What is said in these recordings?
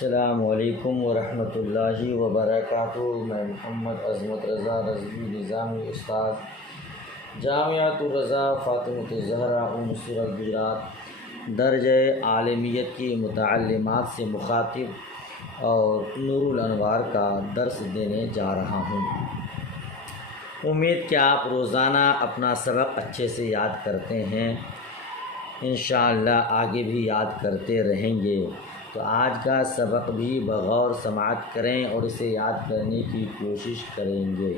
السلام علیکم ورحمۃ اللہ وبرکاتہ۔ میں محمد عظمت رضا رضوی نظامی استاد جامعۃ الرضا فاطمۃ الزہرا ام سورت گجرات درجہ عالمیت کی متعلمات سے مخاطب اور نور الانوار کا درس دینے جا رہا ہوں۔ امید کہ آپ روزانہ اپنا سبق اچھے سے یاد کرتے ہیں، انشاءاللہ آگے بھی یاد کرتے رہیں گے۔ تو آج کا سبق بھی بغور سماعت کریں اور اسے یاد کرنے کی کوشش کریں گے۔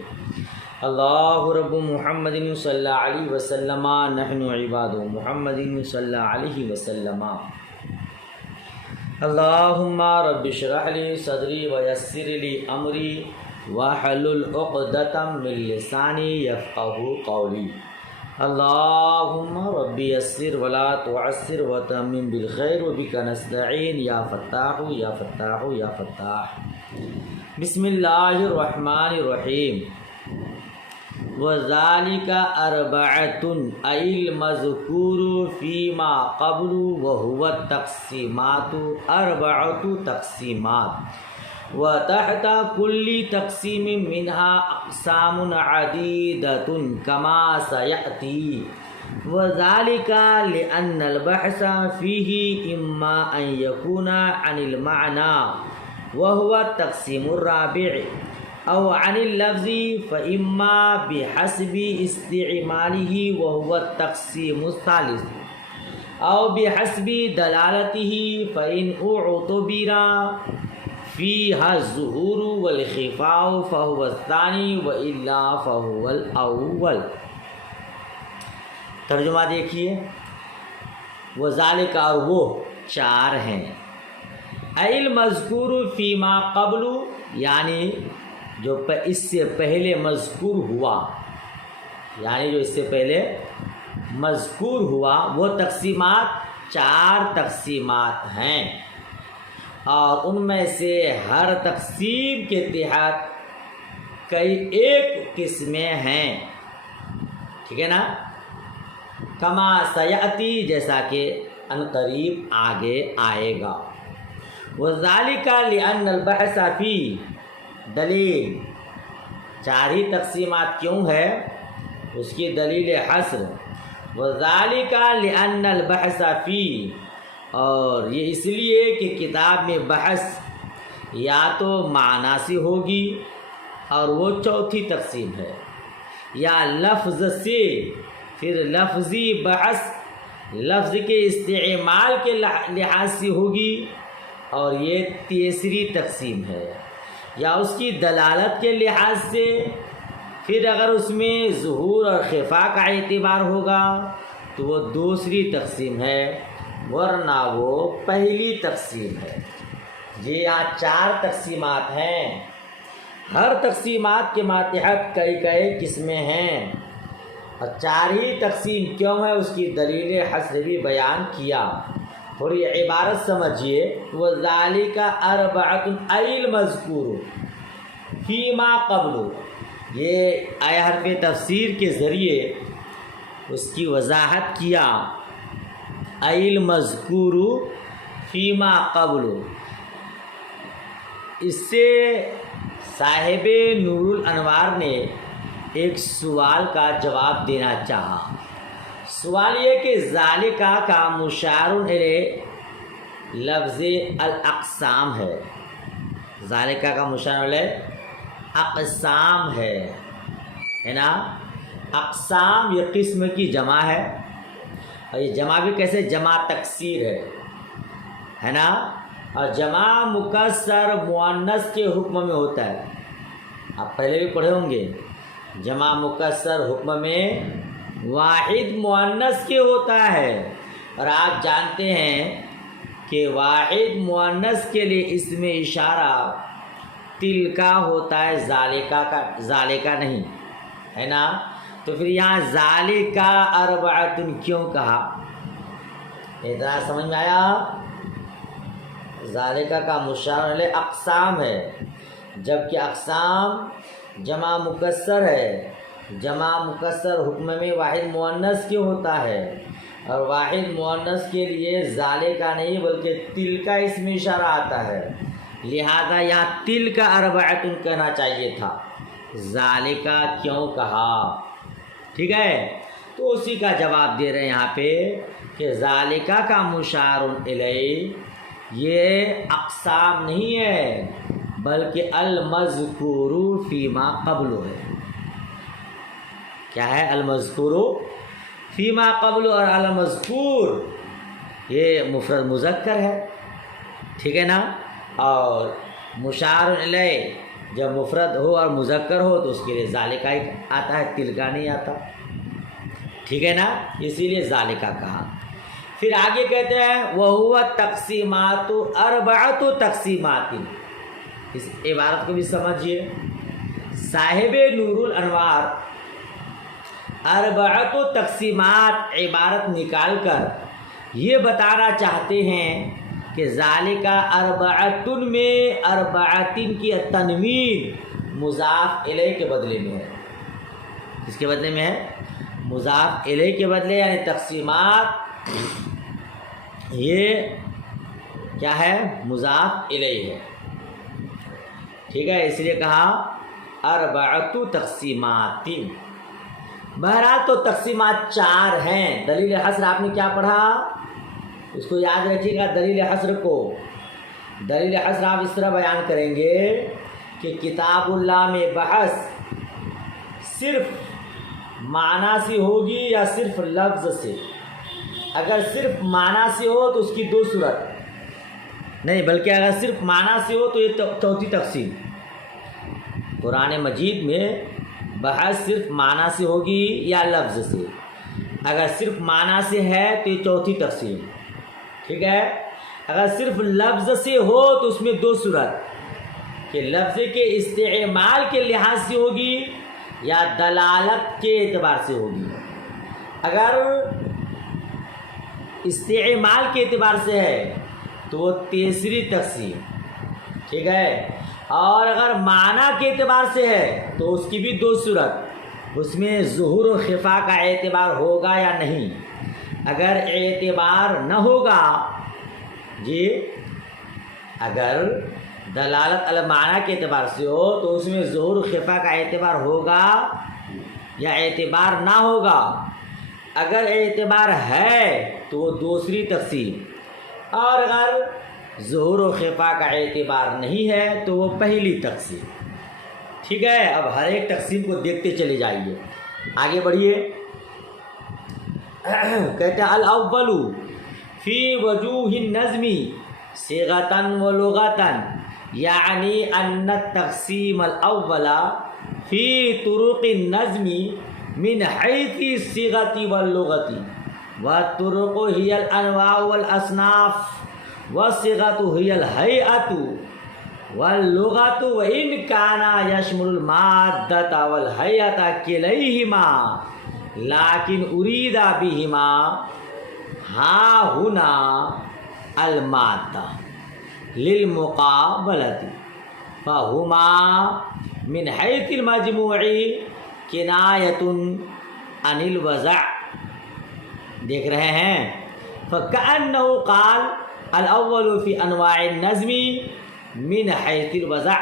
اللہ رب محمد صلی اللہ علیہ وسلم نحن عباد محمد صلی اللہ علیہ وسلم۔ اللہم رب اشرح لی صدری ویسر لی امری واحلل عقدۃ من لسانی یفقہوا قولی۔ اللہم ربی یسر ولا تعسر وتمم بالخیر وبک نستعین یا فتاح یا فتاح یا فتاح۔ بسم اللہ الرحمن الرحیم۔ وذالک اربعۃ ای المذکور فیما قبل وهو التقسیمات اربعۃ تقسیمات وتحت كل تقسیم منها اقسام عدیدۃ کما سیأتی، وذلك لأن البحث فيه اما ان يكون عن المعنى وهو التقسیم الرابع او عن اللفظ فاما بحسب استعماله وهو التقسیم الثالث او بحسب دلالته فإن اعتبر فيها الظهور والخفاء فهو الثاني وإلا فهو الأول۔ ترجمہ دیکھیے، وذالک اور وہ چار ہیں، المذکور فیما قبل یعنی جو اس سے پہلے مذکور ہوا، یعنی جو اس سے پہلے مذکور ہوا وہ تقسیمات چار تقسیمات ہیں، اور ان میں سے ہر تقسیم کے تحت کئی ایک قسمیں ہیں، ٹھیک ہے نا؟ کما سیأتی جیسا کہ عنقریب آگے آئے گا۔ وذالک لأن البحث فی دلیل، چار ہی تقسیمات کیوں ہے اس کی دلیل حصر، وذالک لأن البحث فی، اور یہ اس لیے کہ کتاب میں بحث یا تو معنی سے ہوگی اور وہ چوتھی تقسیم ہے، یا لفظ سے، پھر لفظی بحث لفظ کے استعمال کے لحاظ سے ہوگی اور یہ تیسری تقسیم ہے، یا اس کی دلالت کے لحاظ سے، پھر اگر اس میں ظہور اور خفا کا اعتبار ہوگا تو وہ دوسری تقسیم ہے، ورنہ وہ پہلی تقسیم ہے۔ یہ یہاں چار تقسیمات ہیں، ہر تقسیمات کے ماتحت کئی کئی قسمیں ہیں، اور چار ہی تقسیم کیوں ہے اس کی دلیل حصر بھی بیان کیا۔ تھوڑی عبارت سمجھیے، وذالک اربعۃ ای المذکور فیما قبل، یہ آیہ حرف تفسیر کے ذریعے اس کی وضاحت کیا۔ ای المذکور فیما قبل، اس سے صاحب نور الانوار نے ایک سوال کا جواب دینا چاہا۔ سوال یہ کہ ذالکہ کا مشار الیہ لفظ الاقسام ہے، ذالکہ کا مشار الیہ اقسام ہے نا؟ اقسام یہ قسم کی جمع ہے، اور یہ جمع بھی کیسے؟ جمع تکسیر ہے نا؟ اور جمع مکسر مؤنث کے حکم میں ہوتا ہے، آپ پہلے بھی پڑھے ہوں گے، جمع مکسر حکم میں واحد مؤنث کے ہوتا ہے، اور آپ جانتے ہیں کہ واحد مؤنث کے لیے اسم اشارہ تلکا ہوتا ہے، ذالکہ نہیں، ہے نا؟ تو پھر یہاں ذالکہ اربعۃ کیوں کہا؟ اتنا سمجھ میں آیا؟ ذالکہ کا مشار الیہ اقسام ہے، جبکہ اقسام جمع مکسر ہے، جمع مکسر حکم میں واحد مؤنث کیوں ہوتا ہے، اور واحد مؤنث کے لیے ذالکہ نہیں بلکہ تلکا اسم اشارہ آتا ہے، لہذا یہاں تل کا اربعتن کہنا چاہیے تھا، ذالکا کیوں کہا؟ ٹھیک ہے، تو اسی کا جواب دے رہے ہیں یہاں پہ کہ ذالکا کا مشار الیہ یہ اقسام نہیں ہے بلکہ المذکور فیما قبل ہے۔ کیا ہے؟ المذکور فیما قبل، اور المذکور یہ مفرد مذکر ہے، ٹھیک ہے نا، اور مشار الیہ جب مفرد ہو اور مذکر ہو تو اس کے لیے ذالکا ہی آتا ہے، تلکا نہیں آتا، ٹھیک ہے نا، اسی لیے ذالکا کہا۔ پھر آگے کہتے ہیں وَهُوَ تقسیمات اربعۃ تقسیمات، اس عبارت کو بھی سمجھیے۔ صاحب نور الانوار اربعۃ تقسیمات عبارت نکال کر یہ بتانا چاہتے ہیں کہ ذالکا اربعتن میں اربعتن کی تنوین مضاف الیہ کے بدلے میں ہے۔ کس کے بدلے میں ہے؟ مضاف الیہ کے بدلے، یعنی تقسیمات یہ کیا ہے؟ مضاف الیہ ہے، ٹھیک ہے، اس لیے کہا اربعۃ تقسیمات۔ بہرحال تو تقسیمات 4 ہیں۔ دلیل حصر آپ نے کیا پڑھا؟ اس کو یاد رکھیے گا، دلیل حصر کو۔ دلیل حصر آپ اس طرح بیان کریں گے کہ کتاب اللہ میں بحث صرف معنی سے ہوگی یا صرف لفظ سے؟ اگر صرف معنی سے ہو تو اس کی 2 صورت نہیں، بلکہ اگر صرف معنی سے ہو تو یہ چوتھی تقسیم۔ قرآن مجید میں بحث صرف معنی سے ہوگی یا لفظ سے؟ اگر صرف معنی سے ہے تو یہ چوتھی تقسیم، ٹھیک ہے۔ اگر صرف لفظ سے ہو تو اس میں 2 صورت، کہ لفظ کے استعمال کے لحاظ سے ہوگی یا دلالت کے اعتبار سے ہوگی۔ اگر استعمال کے اعتبار سے ہے تو وہ تیسری تقسیم، ٹھیک ہے، اور اگر معنی کے اعتبار سے ہے تو اس کی بھی 2 صورت، اس میں ظہور و خفا کا اعتبار ہوگا یا نہیں۔ اگر اعتبار نہ ہوگا جی، اگر دلالت المعنی کے اعتبار سے ہو تو اس میں ظہور و خفا کا اعتبار ہوگا یا اعتبار نہ ہوگا۔ اگر اعتبار ہے تو وہ دوسری تقسیم، اور اگر ظہور و خفا کا اعتبار نہیں ہے تو وہ پہلی تقسیم، ٹھیک ہے۔ اب ہر ایک تقسیم کو دیکھتے چلے جائیے، آگے بڑھیے۔ کہتے ہیں الاول فی وجوہ النظم صیغۃ و لغۃ، یعنی ان التقسیم الاول فی طرق النظم من حیث الصیغۃ واللغۃ، والطرق هي الانواع والاصناف، والصیغۃ هي الہیئۃ واللغۃ وان کانا یشمل المادۃ والہیئۃ کلیہما لیکن ارید بہما ہا ہنا المادہ للمقابلۃ، فہما من حیث المجموع کنایۃ عن الوضع۔ دیکھ رہے ہیں؟ فکأنہ قال الاول فی انواع النظم من حیث الوضع۔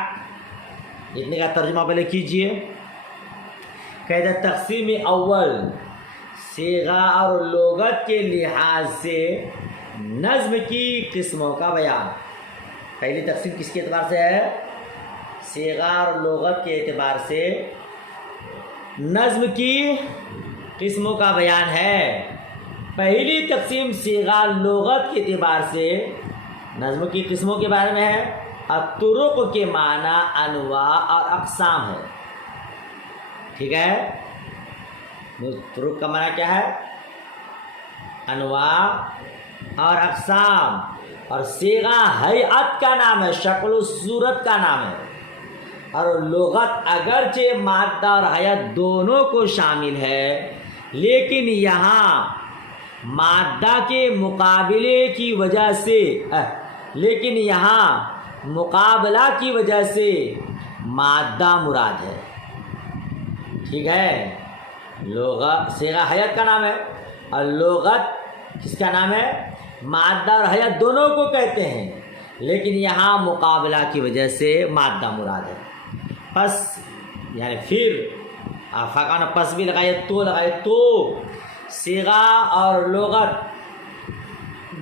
لکھنے کا ترجمہ پہلے کیجئے۔ کہتے تقسیم اول صیغہ اور لغت کے لحاظ سے نظم کی قسموں کا بیان۔ پہلی تقسیم کس کے اعتبار سے ہے؟ صیغہ اور لغت کے اعتبار سے نظم کی قسموں کا بیان ہے۔ پہلی تقسیم صیغہ لغت کے اعتبار سے نظم کی قسموں کے بارے میں ہے، اور طرق کے معنی انواع اور اقسام ہے، ٹھیک ہے۔ طرق کا معنی کیا ہے؟ انواع اور اقسام، اور صیغہ ہیئت کا نام ہے، شکل و صورت کا نام ہے، اور لغت اگرچہ مادہ اور حیات دونوں کو شامل ہے، لیکن یہاں مادہ کے مقابلے کی وجہ سے مقابلہ کی وجہ سے مادہ مراد ہے، ٹھیک ہے۔ لغت صیغہ حیات کا نام ہے، اور لغت کس کا نام ہے؟ مادہ اور حیات دونوں کو کہتے ہیں، لیکن یہاں مقابلہ کی وجہ سے مادہ مراد ہے. پس یعنی پھر فقان پس بھی لگائے تو صیغہ اور لغت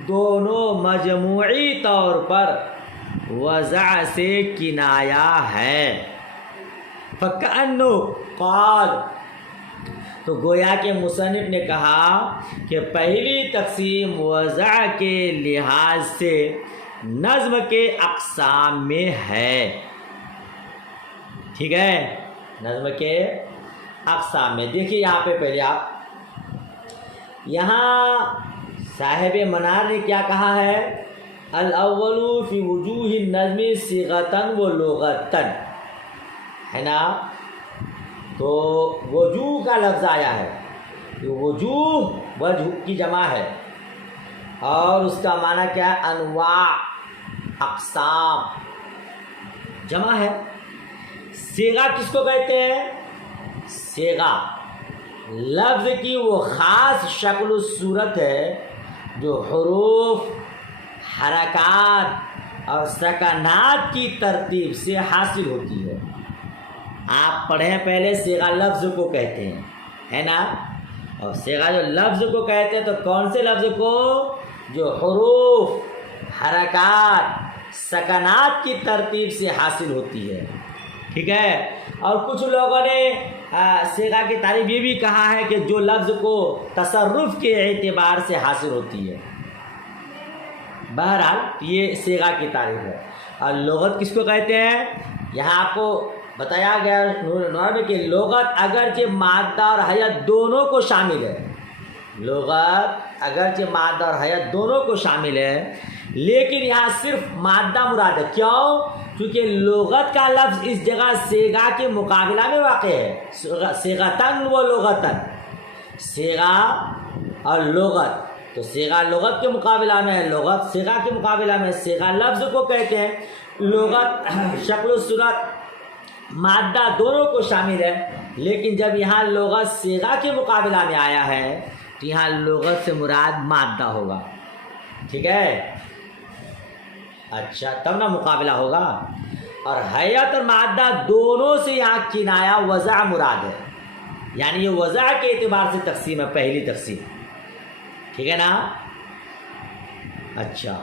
دونوں مجموعی طور پر وضع سے کنایا ہے. فَكَأَنُّ قال، تو گویا کہ مصنف نے کہا کہ پہلی تقسیم وضع کے لحاظ سے نظم کے اقسام میں ہے. ٹھیک ہے، نظم کے اقسام میں. دیکھیے یہاں پہ پہلے آپ یہاں صاحب منار نے کیا کہا ہے؟ الاول فی وجوہ النظم صیغۃ و لغۃ، ہے نا. تو وجوہ کا لفظ آیا ہے، وجوہ وجہ کی جمع ہے اور اس کا معنی کیا ہے؟ انواع، اقسام جمع ہے. صیغہ کس کو کہتے ہیں؟ صیغہ لفظ کی وہ خاص شکل و صورت ہے جو حروف، حرکات اور سکنات کی ترتیب سے حاصل ہوتی ہے. آپ پڑھیں پہلے صیغہ لفظ کو کہتے ہیں، ہے نا. اور صیغہ جو لفظ کو کہتے ہیں تو کون سے لفظ کو؟ جو حروف، حرکات، سکنات کی ترتیب سے حاصل ہوتی ہے. ٹھیک ہے. اور کچھ لوگوں نے صیغہ کی تعریف یہ بھی کہا ہے کہ جو لفظ کو تصرف کے اعتبار سے حاصل ہوتی ہے. بہرحال یہ صیغہ کی تعریف ہے. اور لغت کس کو کہتے ہیں؟ یہاں آپ کو بتایا گیا نور میں کہ لغت اگرچہ مادہ اور حیت دونوں کو شامل ہے، لغت اگرچہ مادہ اور حیت دونوں کو شامل ہے، لیکن یہاں صرف مادہ مراد ہے. کیوں؟ کیونکہ لغت کا لفظ اس جگہ صیغہ کے مقابلہ میں واقع ہے. صیغۃ و لغۃ، صیغہ اور لغت. تو صیغہ لغت کے مقابلہ میں ہے، لغت صیغہ کے مقابلہ میں. صیغہ لفظ کو کہتے ہیں، لغت شکل و صورت، مادہ دونوں کو شامل ہے. لیکن جب یہاں لغت صیغہ کے مقابلہ میں آیا ہے تو یہاں لغت سے مراد مادہ ہوگا. ٹھیک ہے، اچھا تب نہ مقابلہ ہوگا. اور حیت اور مادہ دونوں سے یہاں کنایا وضع مراد ہے، یعنی یہ وضع کے اعتبار سے تقسیم ہے، پہلی تقسیم. ٹھیک ہے نا. اچھا،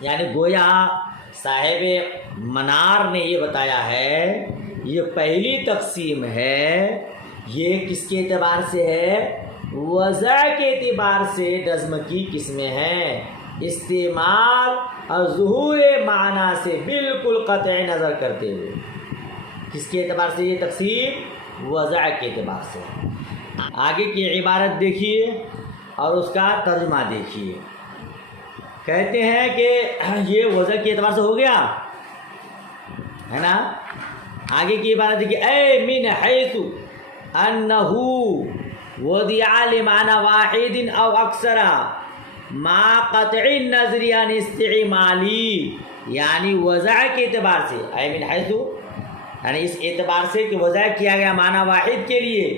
یعنی گویا صاحب منار نے یہ بتایا ہے یہ پہلی تقسیم ہے. یہ کس کے اعتبار سے ہے؟ وضع کے اعتبار سے نظم کی قسمیں ہیں، استعمال اور ظہور معنی سے بالکل قطع نظر کرتے ہوئے. کس کے اعتبار سے یہ تقسیم؟ وضع کے اعتبار سے. آگے کی عبارت دیکھیے اور اس کا ترجمہ دیکھیے. کہتے ہیں کہ یہ وضع کے اعتبار سے ہو گیا، ہے نا. آگے کی عبارت دیکھیے. اے من حیث انہ وضع لمعنی واحد او اکثر ما قطع النظر عن استعمالی، یعنی وضع کے اعتبار سے. اے من حیث یعنی اس اعتبار سے کہ وضع کیا گیا معنی واحد کے لیے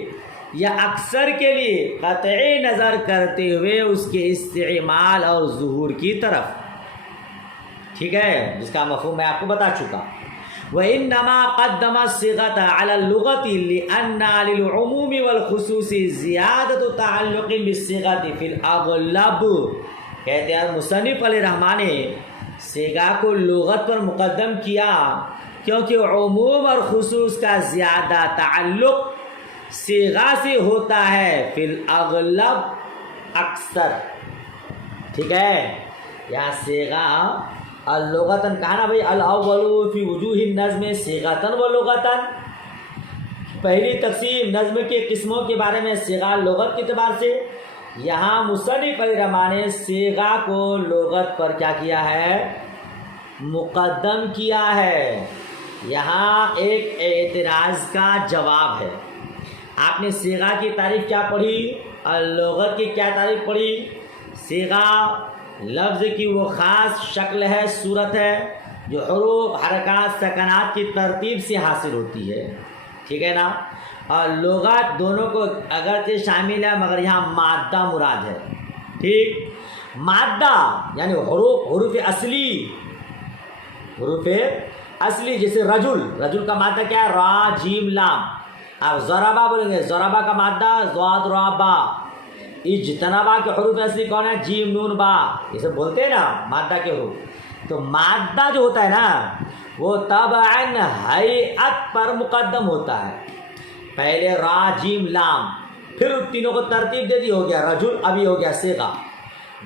یا اکثر کے لیے، قطعی نظر کرتے ہوئے اس کے استعمال اور ظہور کی طرف. ٹھیک ہے، جس کا مفہوم میں آپ کو بتا چکا. وَإِنَّمَا قَدَّمَ الصِّيغَةَ عَلَى اللُّغَةِ لِأَنَّ لِلْعُمُومِ وَالْخُصُوصِ زِيَادَةُ تَعَلُّقٍ بِالصِّيغَةِ فِي الْأَغْلَبِ. کہتے ہیں مصنف علیہ الرحمٰن نے صیغہ کو لغت پر مقدم کیا کیونکہ عموم اور خصوص کا زیادہ تعلق صیغہ سے ہوتا ہے، فی الاغلب اکثر. ٹھیک ہے، یہاں صیغہ اللغتاً کہا نا بھائی. الاول فی وجوہ النظم صیغۃ و لغۃ. پہلی تقسیم نظم کے قسموں کے بارے میں صیغہ لغت کے اعتبار سے. یہاں مصنف علیہ الرحمٰن نے صیغہ کو لغت پر کیا کیا ہے؟ مقدم کیا ہے. یہاں ایک اعتراض کا جواب ہے. آپ نے صیغہ کی تعریف کیا پڑھی اور لغت کی کیا تعریف پڑھی؟ صیغہ لفظ کی وہ خاص شکل ہے، صورت ہے جو حروف، حرکات، سکنات کی ترتیب سے حاصل ہوتی ہے. ٹھیک ہے نا. اور لغت دونوں کو اگرچہ شامل ہے مگر یہاں مادہ مراد ہے. ٹھیک، مادہ یعنی حروف اصلی حروف اصلی جیسے رجل، رجل کا مادہ کیا ہے؟ را جیم لام. اب ضربا بولیں گے، ضربا کا مادہ ضاد را با. اجتنبا کے حروف اصلی کون ہے؟ جیم نون با. یہ سب بولتے ہیں نا مادہ کے حروف. تو مادہ جو ہوتا ہے نا وہ تبعاً ہیئت پر مقدم ہوتا ہے. پہلے را جیم لام، پھر ان تینوں کو ترتیب دے دی، ہو گیا رجل، ابھی ہو گیا صیغہ.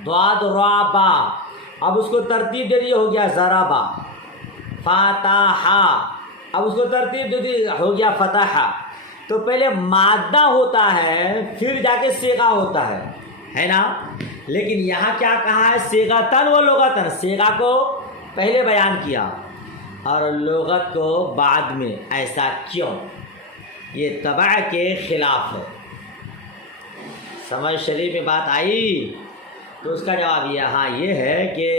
ضاد را با، اب اس کو ترتیب دے دی، ہو گیا ضربا. فتح، اب اس کو ترتیب دے دی، ہو گیا فتح. تو پہلے مادہ ہوتا ہے پھر جا کے صیغہ ہوتا ہے نا. لیکن یہاں کیا کہا ہے؟ صیغتاً و لغتاً. صیغہ کو پہلے بیان کیا اور لغت کو بعد میں. ایسا کیوں؟ یہ طبع کے خلاف ہے. سمجھ شریف میں بات آئی؟ تو اس کا جواب یہاں یہ ہے کہ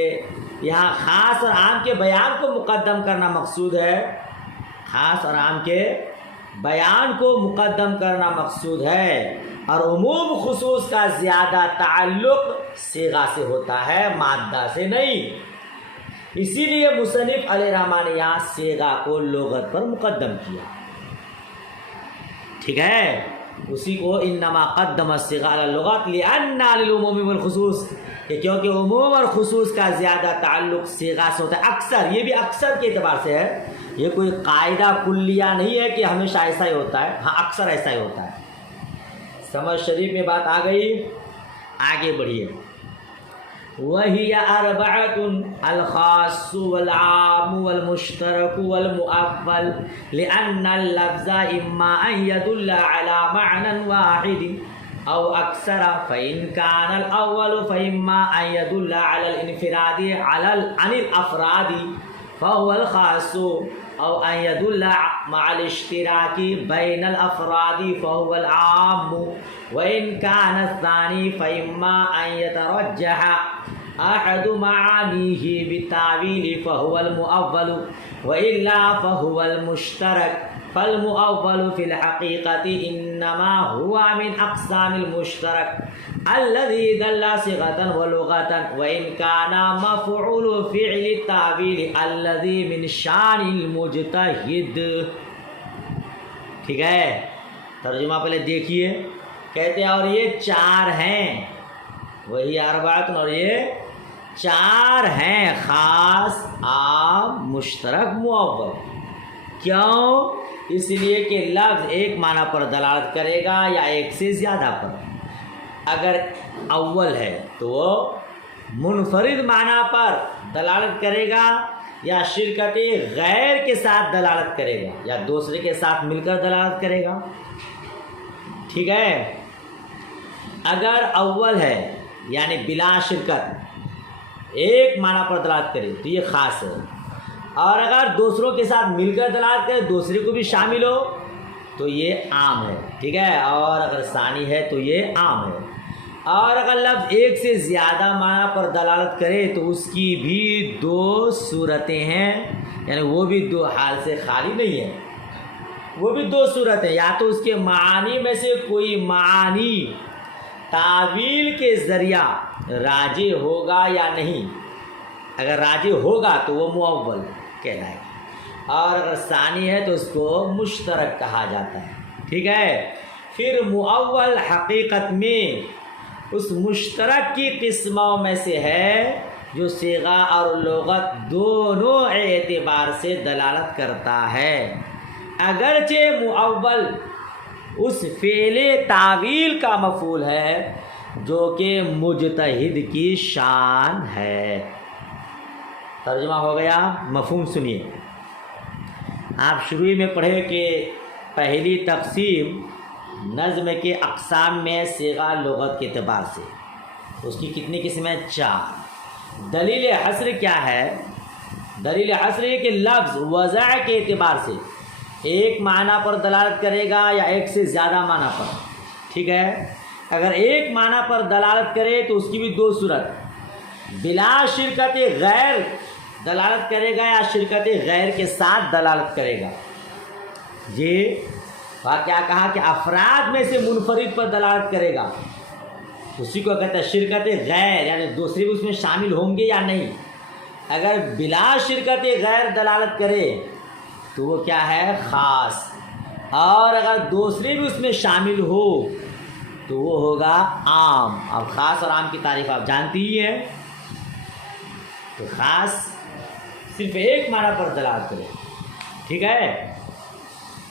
یہاں خاص اور عام کے بیان کو مقدم کرنا مقصود ہے. خاص اور عام کے بیان کو مقدم کرنا مقصود ہے، اور عموم خصوص کا زیادہ تعلق صیغہ سے ہوتا ہے، مادہ سے نہیں. اسی لیے مصنف علیہ الرحمٰن نے یہاں صیغہ کو لغت پر مقدم کیا. ٹھیک ہے، اسی کو انما قدم الصیغہ علی اللغت لأن للعموم والخصوص، کہ کیونکہ عموم اور خصوص کا زیادہ تعلق صیغہ سے ہوتا ہے. اکثر، یہ بھی اکثر کے اعتبار سے ہے، یہ کوئی قاعدہ کلیہ نہیں ہے کہ ہمیشہ ایسا ہی ہوتا ہے. ہاں اکثر ایسا ہی ہوتا ہے. سمجھ شریف میں بات آ گئی؟ آگے بڑھیے. وہی اربعۃ الخاص والعام والمشترک والمؤول لأن اللفظ اما ان يدل على معنى واحد او اکثر فإن كان الاول فإما ان يدل على الانفراد عن الافراد فهو الخاص او ان يدل مع الاشتراك بين الافراد فهو العام وان كان الثاني فإما ان يترجح احد معانيه بالتعويل فهو المؤول والا فهو المشترك. فالمؤول في الحقيقة إنما هو من أقسام المشترك الذي دل صيغة ولغة وإن كان مفعول فعل التعويل الذي من شان المجتهد. ٹھیک ہے، ترجمہ پہلے دیکھیے. کہتے ہیں اور یہ چار ہیں، وہی اربعۃ، اور یہ چار ہیں، خاص، عام، مشترک، مؤول. کیوں؟ اس لیے کہ لفظ ایک معنی پر دلالت کرے گا یا ایک سے زیادہ پر. اگر اول ہے تو وہ منفرد معنی پر دلالت کرے گا یا شرکت غیر کے ساتھ دلالت کرے گا یا دوسرے کے ساتھ مل کر دلالت کرے گا. ٹھیک ہے، اگر اول ہے یعنی بلا شرکت ایک معنی پر دلالت کرے تو یہ خاص ہے، اور اگر دوسروں کے ساتھ مل کر دلالت کرے، دوسرے کو بھی شامل ہو تو یہ عام ہے. ٹھیک ہے، اور اگر ثانی ہے تو یہ عام ہے. اور اگر لفظ ایک سے زیادہ معنی پر دلالت کرے تو اس کی بھی دو صورتیں ہیں، یعنی وہ بھی دو حال سے خالی نہیں ہے. وہ بھی دو صورتیں، یا تو اس کے معانی میں سے کوئی معانی تعویل کے ذریعہ راجع ہوگا یا نہیں. اگر راجع ہوگا تو وہ مؤول کہلائے گا، اور اگر ثانی ہے تو اس کو مشترک کہا جاتا ہے. ٹھیک ہے، پھر مؤول حقیقت میں اس مشترک کی قسموں میں سے ہے جو صیغہ اور لغت دونوں اعتبار سے دلالت کرتا ہے. اگرچہ مؤول اس فعل تعویل کا مفعول ہے جو کہ مجتہد کی شان ہے. ترجمہ ہو گیا، مفہوم سنیے. آپ شروع میں پڑھے کہ پہلی تقسیم نظم کے اقسام میں صیغہ لغت کے اعتبار سے، اس کی کتنی قسمیں؟ 4. دلیل حصر کیا ہے؟ دلیل حصر یہ کہ لفظ وضع کے اعتبار سے ایک معنی پر دلالت کرے گا یا ایک سے زیادہ معنی پر. ٹھیک ہے، اگر ایک معنی پر دلالت کرے تو اس کی بھی دو صورت، بلا شرکت غیر دلالت کرے گا یا شرکت غیر کے ساتھ دلالت کرے گا. یہ کیا کہا کہ افراد میں سے منفرد پر دلالت کرے گا، اسی کو کہتے ہیں شرکت غیر، یعنی دوسرے بھی اس میں شامل ہوں گے یا نہیں. اگر بلا شرکت غیر دلالت کرے تو وہ کیا ہے؟ خاص. اور اگر دوسرے بھی اس میں شامل ہو تو وہ ہوگا عام. اب خاص اور عام کی تعریف آپ جانتی ہی ہیں. تو خاص صرف ایک معنی پر دلالت کرے، ٹھیک ہے.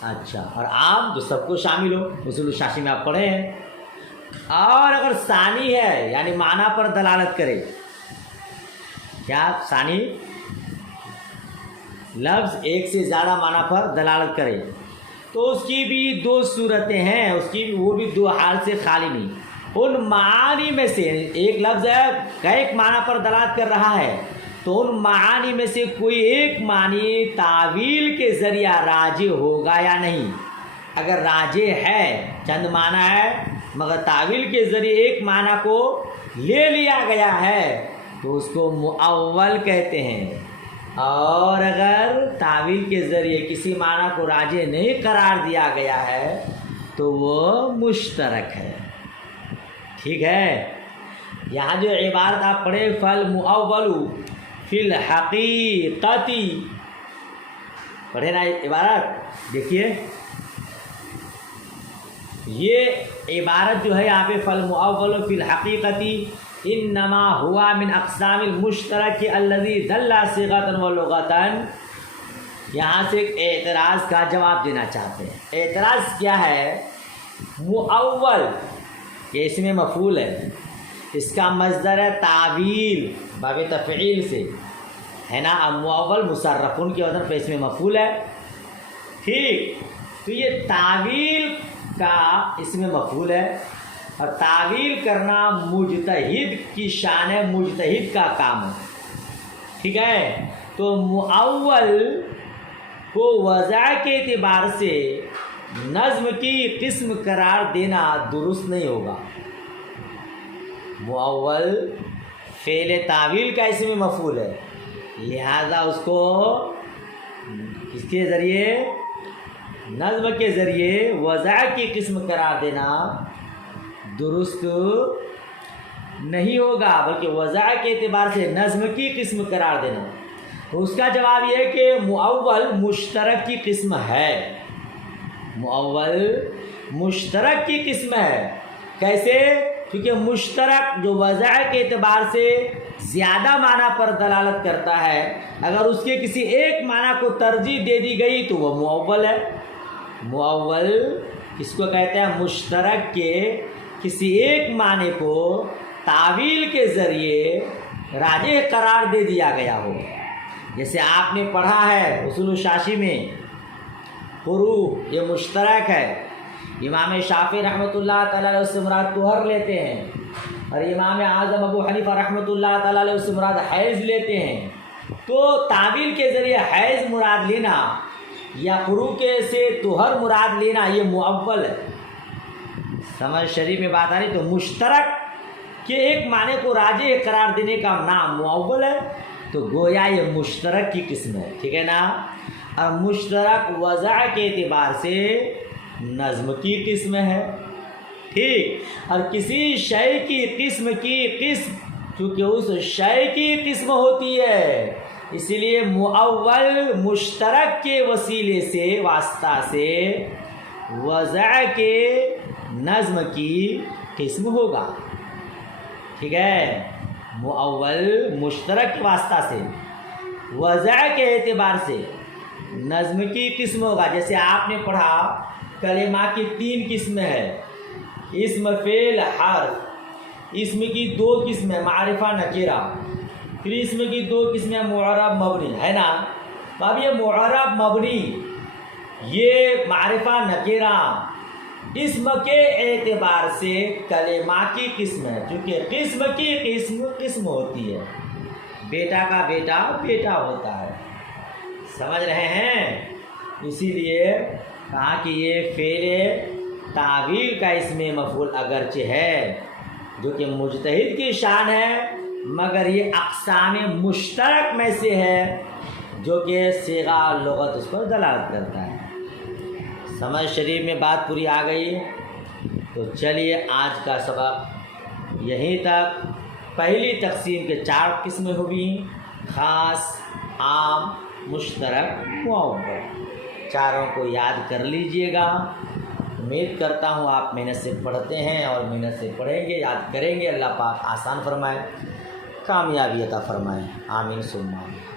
اچھا، اور عام جو سب کو شامل ہو، اصول الشاشی میں آپ پڑھے ہیں. اور اگر ثانی ہے یعنی معنی پر دلالت کرے، کیا ثانی؟ لفظ ایک سے زیادہ معنی پر دلالت کرے تو اس کی بھی دو صورتیں ہیں، اس کی وہ بھی دو حال سے خالی نہیں. ان معانی میں سے ایک لفظ ہے کئی معنی پر دلالت کر رہا ہے، تو ان معانی میں سے کوئی ایک معنی تعویل کے ذریعہ راجح ہوگا یا نہیں. اگر راجح ہے، چند معنی ہے مگر تعویل کے ذریعے ایک معنی کو لے لیا گیا ہے تو اس کو مؤول کہتے ہیں. اور اگر تعویل کے ذریعے کسی معنی کو راجح نہیں قرار دیا گیا ہے تو وہ مشترک ہے. ٹھیک ہے. یہاں جو عبارت آپ پڑھے فالمؤول فی الحقیقت، پڑھے نا عبارت؟ دیکھیے یہ عبارت جو ہے یہاں پہ فالمؤول فی الحقیقت انما ہوا من اقسام المشترک الذی دل صیغۃ و لغۃ، یہاں سے ایک اعتراض کا جواب دینا چاہتے ہیں. اعتراض کیا ہے؟ مؤول یہ اس میں مفعول ہے، اس کا مصدر ہے تعویل باب تفعیل سے ہے نا. اب مؤول مصرفن کے وزن پہ اس میں مفعول ہے. ٹھیک، تو یہ تعویل کا اس میں مفعول ہے، اور تعویل کرنا مجتہد کی شان ہے، مجتہد کا کام ہے. ٹھیک ہے. تو مؤول کو وضع کے اعتبار سے نظم کی قسم قرار دینا درست نہیں ہوگا. مؤول فعل تعویل کا اس میں مفعول ہے، لہذا اس کو اس کے ذریعے نظم کے ذریعے وضع کی قسم قرار دینا درست نہیں ہوگا، بلکہ وضع کے اعتبار سے نظم کی قسم قرار دینا. تو اس کا جواب یہ ہے کہ مؤول مشترک کی قسم ہے. مؤول مشترک کی قسم ہے. کیسے؟ کیونکہ مشترک جو وضع کے اعتبار سے زیادہ معنی پر دلالت کرتا ہے، اگر اس کے کسی ایک معنی کو ترجیح دے دی گئی تو وہ مؤول ہے. مؤول اس کو کہتے ہیں مشترک کے کسی ایک معنی کو تعویل کے ذریعے راجح قرار دے دیا گیا ہو. جیسے آپ نے پڑھا ہے اصول الشاشی میں حروف یہ مشترک ہے. امام شافعی رحمۃ اللہ تعالیٰ علیہ سے مراد طہر لیتے ہیں، اور امام اعظم ابو حنیفہ رحمۃ اللہ تعالیٰ علیہ سے مراد حیض لیتے ہیں. تو تعویل کے ذریعے حیض مراد لینا یا حروف سے طہر مراد لینا یہ مؤول ہے. سمجھ شریف میں بات آ رہی؟ تو مشترک کے ایک معنی کو راجح قرار دینے کا نام مؤول ہے. تو گویا یہ مشترک کی قسم ہے. ٹھیک ہے نا. اور مشترک وضع کے اعتبار سے نظم کی قسم ہے. ٹھیک. اور کسی شے کی قسم چونکہ اس شے کی قسم ہوتی ہے، اسی لیے مؤول مشترک کے وسیلے سے واسطہ سے وضع کے نظم کی قسم ہوگا. ٹھیک ہے. مؤول مشترک کے واسطہ سے وضع کے اعتبار سے نظم کی قسم ہوگا. جیسے آپ نے پڑھا کلمہ کی 3 قسمیں ہیں، اسم فعل حرف. اسم کی 2 قسمیں معرفہ نکرہ، پھر اسم کی 2 قسمیں معرب مبنی ہے نا. تو اب یہ معرب مبنی یہ معرفہ نکرہ اسم کے اعتبار سے کلمہ کی قسم ہے، چونکہ قسم کی قسم ہوتی ہے. بیٹا کا بیٹا بیٹا ہوتا ہے. سمجھ رہے ہیں؟ اسی لیے کہا کہ یہ فعل تعویل کا اس میں مفعول اگرچہ ہے جو کہ مجتہد کی شان ہے، مگر یہ اقسام مشترک میں سے ہے جو کہ صیغہ لغت اس پر دلالت کرتا ہے. سمجھ شریف میں بات پوری آ گئی. تو چلیے آج کا سبق یہیں تک. پہلی تقسیم کے 4 قسمیں ہوئی، خاص عام مشترک ہواؤں پر۔ چاروں کو یاد کر لیجئے گا۔ امید کرتا ہوں آپ محنت سے پڑھتے ہیں اور محنت سے پڑھیں گے، یاد کریں گے۔ اللہ پاک آسان فرمائے، کامیابی عطا فرمائے، آمین ثم آمین۔